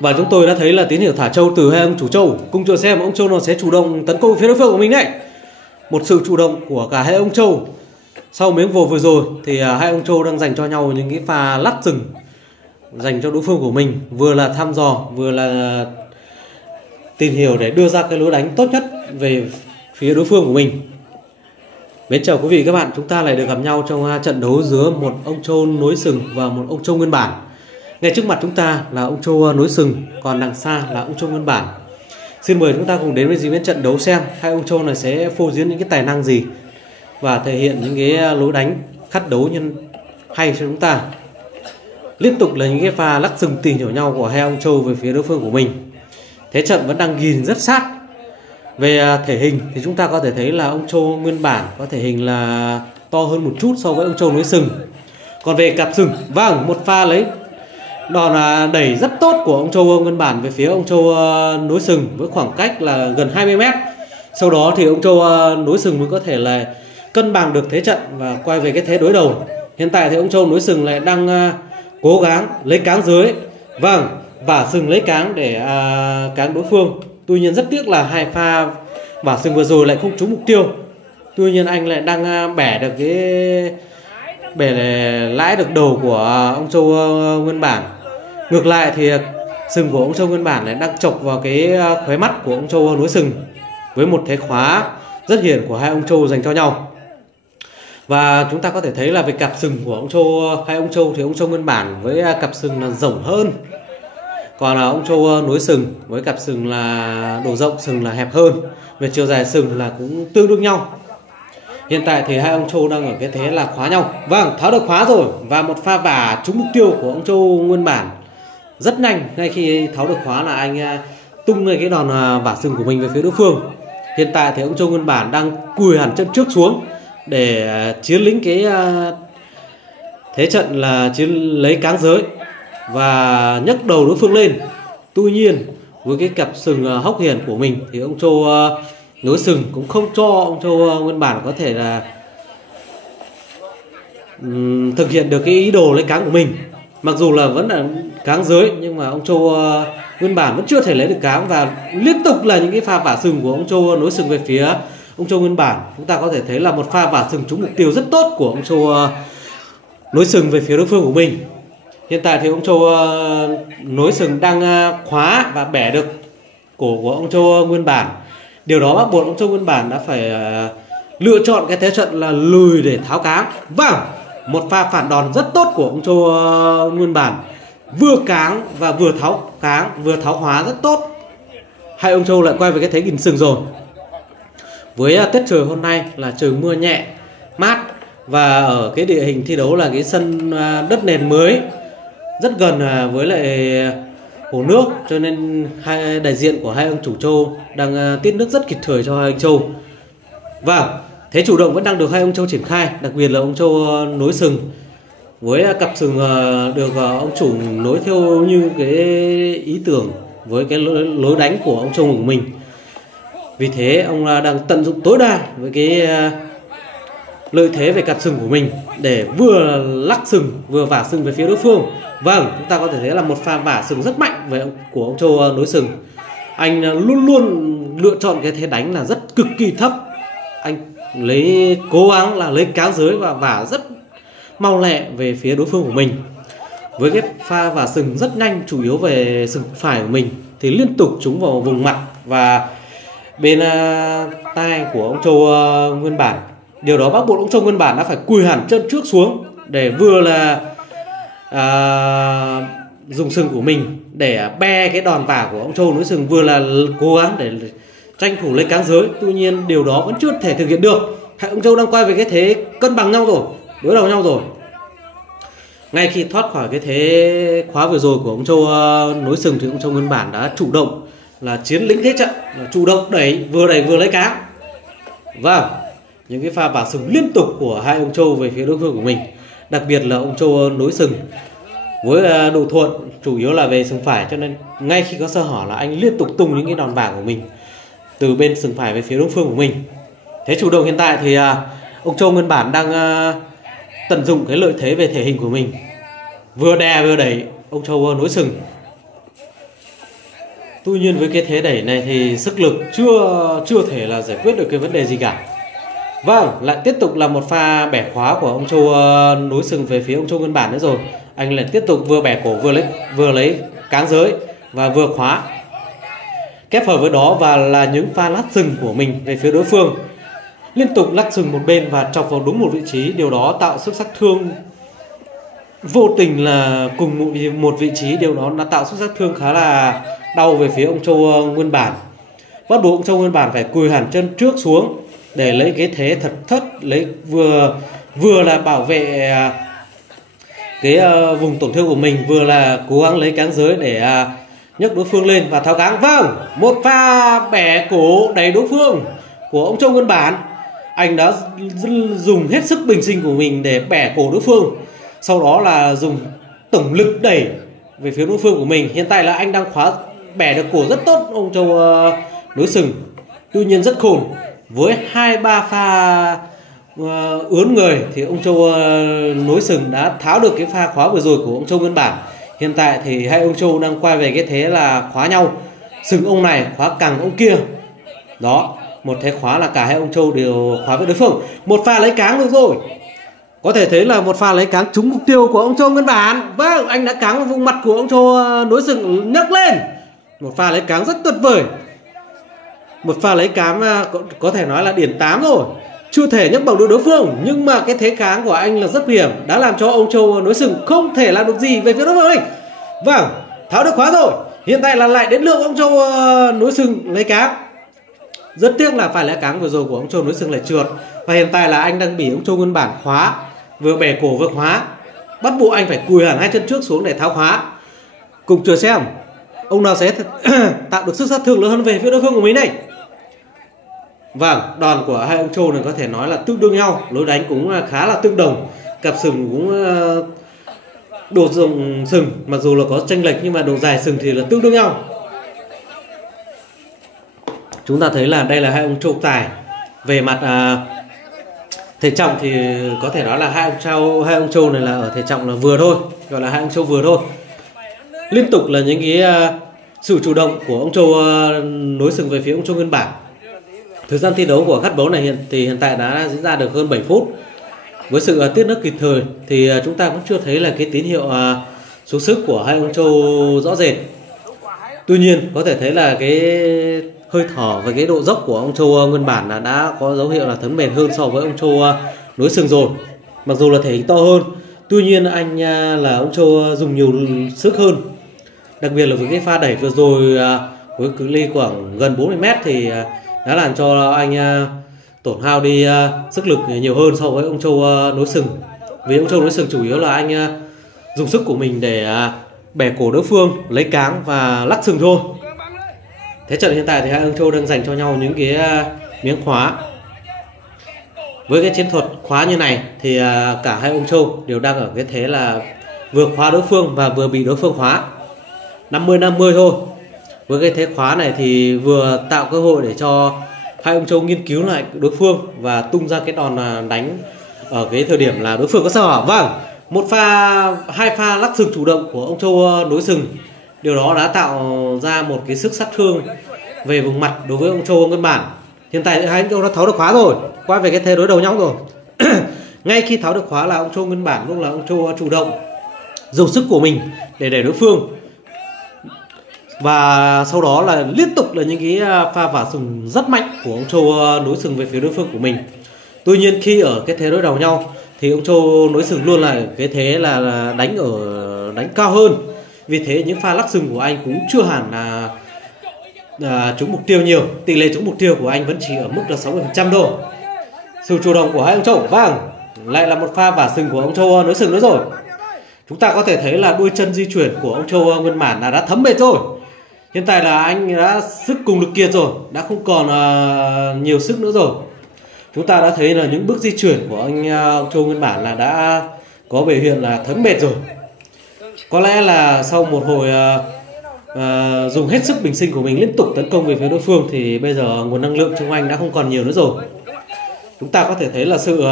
Và chúng tôi đã thấy là tín hiệu thả trâu từ hai ông chủ trâu. Cùng chờ xem ông trâu nó sẽ chủ động tấn công phía đối phương của mình đấy. Một sự chủ động của cả hai ông trâu. Sau miếng vồ vừa rồi thì hai ông trâu đang dành cho nhau những cái pha lắc rừng dành cho đối phương của mình, vừa là thăm dò vừa là tìm hiểu để đưa ra cái lối đánh tốt nhất về phía đối phương của mình. Mến chào quý vị các bạn, chúng ta lại được gặp nhau trong trận đấu giữa một ông trâu nối sừng và một ông trâu nguyên bản. Ngay trước mặt chúng ta là ông trâu nối sừng, còn đằng xa là ông trâu nguyên bản. Xin mời chúng ta cùng đến với trận đấu xem hai ông trâu này sẽ phô diễn những cái tài năng gì và thể hiện những cái lối đánh khắc đấu nhân hay cho chúng ta. Liên tục là những cái pha lắc sừng tìm hiểu nhau của hai ông trâu về phía đối phương của mình. Thế trận vẫn đang ghiền rất sát. Về thể hình thì chúng ta có thể thấy là ông trâu nguyên bản có thể hình là to hơn một chút so với ông trâu nối sừng. Còn về cặp sừng, vâng, một pha lấy đòn đẩy rất tốt của ông trâu nguyên bản về phía ông trâu nối sừng với khoảng cách là gần 20 m. Sau đó thì ông trâu nối sừng mới có thể là cân bằng được thế trận và quay về cái thế đối đầu. Hiện tại thì ông trâu nối sừng lại đang cố gắng lấy cáng dưới, vâng, vả sừng lấy cáng để cáng đối phương. Tuy nhiên rất tiếc là hai pha vả sừng vừa rồi lại không trúng mục tiêu. Tuy nhiên anh lại đang bẻ được lãi được đầu của ông trâu nguyên bản. Ngược lại thì sừng của ông trâu nguyên bản lại đang chọc vào cái khóe mắt của ông trâu nối sừng với một thế khóa rất hiển của hai ông trâu dành cho nhau. Và chúng ta có thể thấy là về cặp sừng của hai ông trâu thì ông trâu nguyên bản với cặp sừng là rộng hơn, còn là ông trâu nối sừng với cặp sừng là độ rộng sừng là hẹp hơn. Về chiều dài sừng là cũng tương đương nhau. Hiện tại thì hai ông trâu đang ở cái thế là khóa nhau. Vâng, tháo được khóa rồi. Và một pha vả trúng mục tiêu của ông trâu nguyên bản rất nhanh. Ngay khi tháo được khóa là anh tung ngay cái đòn vả sừng của mình về phía đối phương. Hiện tại thì ông trâu nguyên bản đang cùi hẳn chân trước xuống để chiến lĩnh cái thế trận là chiến lấy cáng giới và nhấc đầu đối phương lên. Tuy nhiên với cái cặp sừng hốc hiển của mình thì ông trâu nối sừng cũng không cho ông trâu nguyên bản có thể là thực hiện được cái ý đồ lấy cáng của mình. Mặc dù là vẫn là cáng dưới nhưng mà ông trâu nguyên bản vẫn chưa thể lấy được cáng, và liên tục là những cái pha vả sừng của ông trâu nối sừng về phía ông trâu nguyên bản. Chúng ta có thể thấy là một pha vả sừng trúng mục tiêu rất tốt của ông trâu nối sừng về phía đối phương của mình. Hiện tại thì ông trâu nối sừng đang khóa và bẻ được cổ của ông trâu nguyên bản. Điều đó bắt buộc ông trâu nguyên bản đã phải lựa chọn cái thế trận là lùi để tháo cáng. Vâng, một pha phản đòn rất tốt của ông trâu nguyên bản, vừa cáng và vừa tháo cáng, vừa tháo hóa rất tốt. Hai ông trâu lại quay về cái thế ghiền sừng rồi. Với tiết trời hôm nay là trời mưa nhẹ, mát, và ở cái địa hình thi đấu là cái sân đất nền mới rất gần với lại hồ nước, cho nên hai đại diện của hai ông chủ trâu đang tiết nước rất kịp thời cho hai ông trâu. Và thế chủ động vẫn đang được hai ông trâu triển khai, đặc biệt là ông trâu nối sừng với cặp sừng được ông chủ nối theo như cái ý tưởng với cái lối đánh của ông trâu của mình. Vì thế ông đang tận dụng tối đa với cái lợi thế về cặp sừng của mình để vừa lắc sừng vừa vả sừng về phía đối phương. Vâng, chúng ta có thể thấy là một pha vả sừng rất mạnh của ông trâu nối sừng. Anh luôn luôn lựa chọn cái thế đánh là rất cực kỳ thấp. Anh cố gắng là lấy cáng dưới và vả rất mau lẹ về phía đối phương của mình. Với cái pha vả sừng rất nhanh, chủ yếu về sừng phải của mình thì liên tục trúng vào vùng mặt và bên tai của ông trâu nguyên bản. Điều đó bắt buộc ông trâu nguyên bản đã phải cùi hẳn chân trước xuống để vừa là dùng sừng của mình để be cái đòn vả của ông trâu nối sừng, vừa là cố gắng để tranh thủ lấy cáng giới. Tuy nhiên điều đó vẫn chưa thể thực hiện được. Hai ông trâu đang quay về cái thế cân bằng nhau rồi, đối đầu nhau rồi. Ngay khi thoát khỏi cái thế khóa vừa rồi của ông trâu nối sừng thì ông trâu nguyên bản đã chủ động là chiến lĩnh thế trận, là chủ động đẩy vừa lấy cáng. Vâng, những cái pha vả sừng liên tục của hai ông trâu về phía đối phương của mình, đặc biệt là ông trâu nối sừng với độ thuận chủ yếu là về sừng phải, cho nên ngay khi có sơ hở là anh liên tục tung những cái đòn vả của mình từ bên sừng phải về phía đối phương của mình. Thế chủ động hiện tại thì ông trâu nguyên bản đang tận dụng cái lợi thế về thể hình của mình, vừa đè vừa đẩy ông trâu nối sừng. Tuy nhiên với cái thế đẩy này thì sức lực chưa thể là giải quyết được cái vấn đề gì cả. Vâng, lại tiếp tục là một pha bẻ khóa của ông Châu nối sừng về phía ông Châu Nguyên Bản nữa rồi. Anh lại tiếp tục vừa bẻ cổ vừa lấy cáng giới và vừa khóa. Kết hợp với đó và là những pha lắc sừng của mình về phía đối phương. Liên tục lắc sừng một bên và chọc vào đúng một vị trí, điều đó tạo sức sát thương vô tình là cùng một vị trí, điều đó đã tạo sức sát thương khá là đau về phía ông Châu Nguyên Bản. Bắt buộc ông Châu Nguyên Bản phải cùi hẳn chân trước xuống để lấy cái thế thật thất, lấy vừa là bảo vệ cái vùng tổn thương của mình, vừa là cố gắng lấy cáng giới để nhấc đối phương lên và tháo cáng. Vâng, một pha bẻ cổ đẩy đối phương của ông Châu Nguyên Bản. Anh đã dùng hết sức bình sinh của mình để bẻ cổ đối phương, sau đó là dùng tổng lực đẩy về phía đối phương của mình. Hiện tại là anh đang bẻ được cổ rất tốt ông Châu nối sừng. Tuy nhiên rất khôn, với 2-3 pha ướn người thì ông Châu nối sừng đã tháo được cái pha khóa vừa rồi của ông Châu Nguyên Bản. Hiện tại thì hai ông Châu đang quay về cái thế là khóa nhau, sừng ông này khóa cẳng ông kia. Đó, một thế khóa là cả hai ông Châu đều khóa với đối phương. Một pha lấy cáng được rồi. Có thể thấy là một pha lấy cáng trúng mục tiêu của ông Châu Nguyên Bản. Vâng, anh đã cáng vào vùng mặt của ông Châu nối sừng nhấc lên. Một pha lấy cáng rất tuyệt vời. Một pha lấy cáng có thể nói là điển 8 rồi. Chưa thể nhấc bằng được đối phương, nhưng mà cái thế kháng của anh là rất nguy hiểm, đã làm cho ông Châu nối sừng không thể làm được gì về phía đối phương mình. Vâng, tháo được khóa rồi. Hiện tại là lại đến lượt ông Châu nối sừng lấy cáng. Rất tiếc là phải lấy cáng vừa rồi của ông Châu nối sừng lại trượt. Và hiện tại là anh đang bị ông Châu Nguyên Bản khóa, vừa bẻ cổ vừa khóa. Bắt buộc anh phải cùi hẳn hai chân trước xuống để tháo khóa. Cùng chờ xem ông nào sẽ tạo được sức sát thương lớn hơn về phía đối phương của mình này. Vâng, đòn của hai ông Châu này có thể nói là tương đương nhau, lối đánh cũng khá là tương đồng, cặp sừng cũng độ rộng sừng mặc dù là có chênh lệch nhưng mà độ dài sừng thì là tương đương nhau. Chúng ta thấy là đây là hai ông Châu tài. Về mặt thể trọng thì có thể nói là hai ông Châu này là ở thể trọng là vừa thôi, gọi là hai ông Châu vừa thôi. Liên tục là những cái sự chủ động của ông Châu nối sừng về phía ông Châu Nguyên Bản. Thời gian thi đấu của khát bấu này hiện tại đã diễn ra được hơn 7 phút. Với sự tiết nước kịp thời thì chúng ta cũng chưa thấy là cái tín hiệu xuống sức của hai ông Châu rõ rệt. Tuy nhiên có thể thấy là cái hơi thở và cái độ dốc của ông Châu Nguyên Bản là đã có dấu hiệu là thấm bền hơn so với ông Châu nối sừng rồi. Mặc dù là thể hình to hơn, tuy nhiên anh là ông Châu dùng nhiều sức hơn. Đặc biệt là với cái pha đẩy vừa rồi với cự ly khoảng gần 40 m thì đã làm cho anh tổn hao đi sức lực nhiều hơn so với ông Châu nối sừng. Vì ông Châu nối sừng chủ yếu là anh dùng sức của mình để bẻ cổ đối phương, lấy cáng và lắc sừng thôi. Thế trận hiện tại thì hai ông Châu đang dành cho nhau những cái miếng khóa. Với cái chiến thuật khóa như này thì cả hai ông Châu đều đang ở cái thế là vừa khóa đối phương và vừa bị đối phương khóa. 50-50 thôi. Với cái thế khóa này thì vừa tạo cơ hội để cho hai ông Châu nghiên cứu lại đối phương và tung ra cái đòn đánh ở cái thời điểm là đối phương có sơ hở. Vâng, hai pha lắc sừng chủ động của ông Châu nối sừng, điều đó đã tạo ra một cái sức sát thương về vùng mặt đối với ông Châu Nguyên Bản. Hiện tại hai ông Châu đã tháo được khóa rồi, quay về cái thế đối đầu nhau rồi. Ngay khi tháo được khóa là ông Châu Nguyên Bản lúc là ông Châu chủ động dùng sức của mình để đối phương, và sau đó là liên tục là những cái pha vả sừng rất mạnh của ông Châu nối sừng về phía đối phương của mình. Tuy nhiên khi ở cái thế đối đầu nhau thì ông Châu nối sừng luôn là cái thế là đánh cao hơn. Vì thế những pha lắc sừng của anh cũng chưa hẳn là trúng mục tiêu nhiều. Tỷ lệ trúng mục tiêu của anh vẫn chỉ ở mức là 60% thôi. Sự chủ động của hai ông Châu. Vâng, lại là một pha vả sừng của ông Châu nối sừng nữa rồi. Chúng ta có thể thấy là đuôi chân di chuyển của ông Châu Nguyên Bản đã thấm mệt rồi. Hiện tại là anh đã sức cùng lực kiệt rồi, đã không còn nhiều sức nữa rồi. Chúng ta đã thấy là những bước di chuyển của ông Châu Nguyên Bản là đã có biểu hiện là thấm mệt rồi. Có lẽ là sau một hồi dùng hết sức bình sinh của mình liên tục tấn công về phía đối phương thì bây giờ nguồn năng lượng trong anh đã không còn nhiều nữa rồi. Chúng ta có thể thấy là sự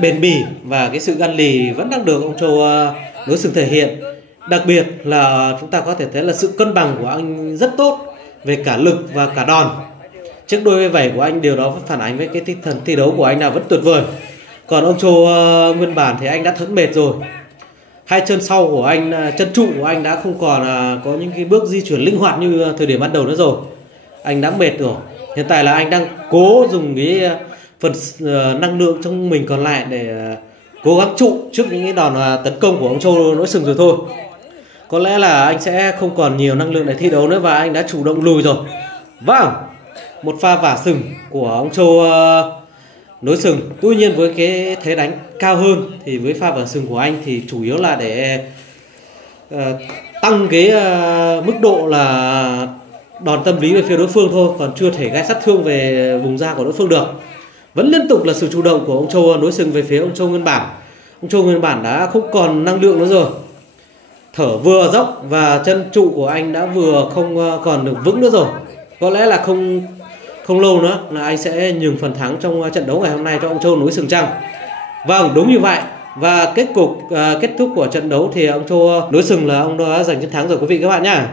bền bỉ và cái sự gan lì vẫn đang được ông Châu nối sừng thể hiện. Đặc biệt là chúng ta có thể thấy là sự cân bằng của anh rất tốt về cả lực và cả đòn. Chiếc đôi vẩy của anh điều đó phản ánh với cái tinh thần thi đấu của anh là vẫn tuyệt vời. Còn ông Châu nguyên bản thì anh đã thấm mệt rồi. Hai chân sau của anh, chân trụ của anh đã không còn có những cái bước di chuyển linh hoạt như thời điểm ban đầu nữa rồi. Anh đã mệt rồi. Hiện tại là anh đang cố dùng cái phần năng lượng trong mình còn lại để cố gắng trụ trước những cái đòn tấn công của ông Châu nỗi sừng rồi thôi. Có lẽ là anh sẽ không còn nhiều năng lượng để thi đấu nữa và anh đã chủ động lùi rồi. Vâng, một pha vả sừng của ông Châu nối sừng. Tuy nhiên với cái thế đánh cao hơn thì với pha vả sừng của anh thì chủ yếu là để tăng cái mức độ là đòn tâm lý về phía đối phương thôi, còn chưa thể gây sát thương về vùng da của đối phương được. Vẫn liên tục là sự chủ động của ông Châu nối sừng về phía ông Châu nguyên bản. Ông Châu nguyên bản đã không còn năng lượng nữa rồi. Thở vừa dốc và chân trụ của anh đã vừa không còn được vững nữa rồi. Có lẽ là không lâu nữa là anh sẽ nhường phần thắng trong trận đấu ngày hôm nay cho ông Châu nối sừng trăng. Vâng, đúng như vậy. Và kết thúc của trận đấu thì ông Châu nối sừng là ông đã giành chiến thắng rồi quý vị các bạn nhá.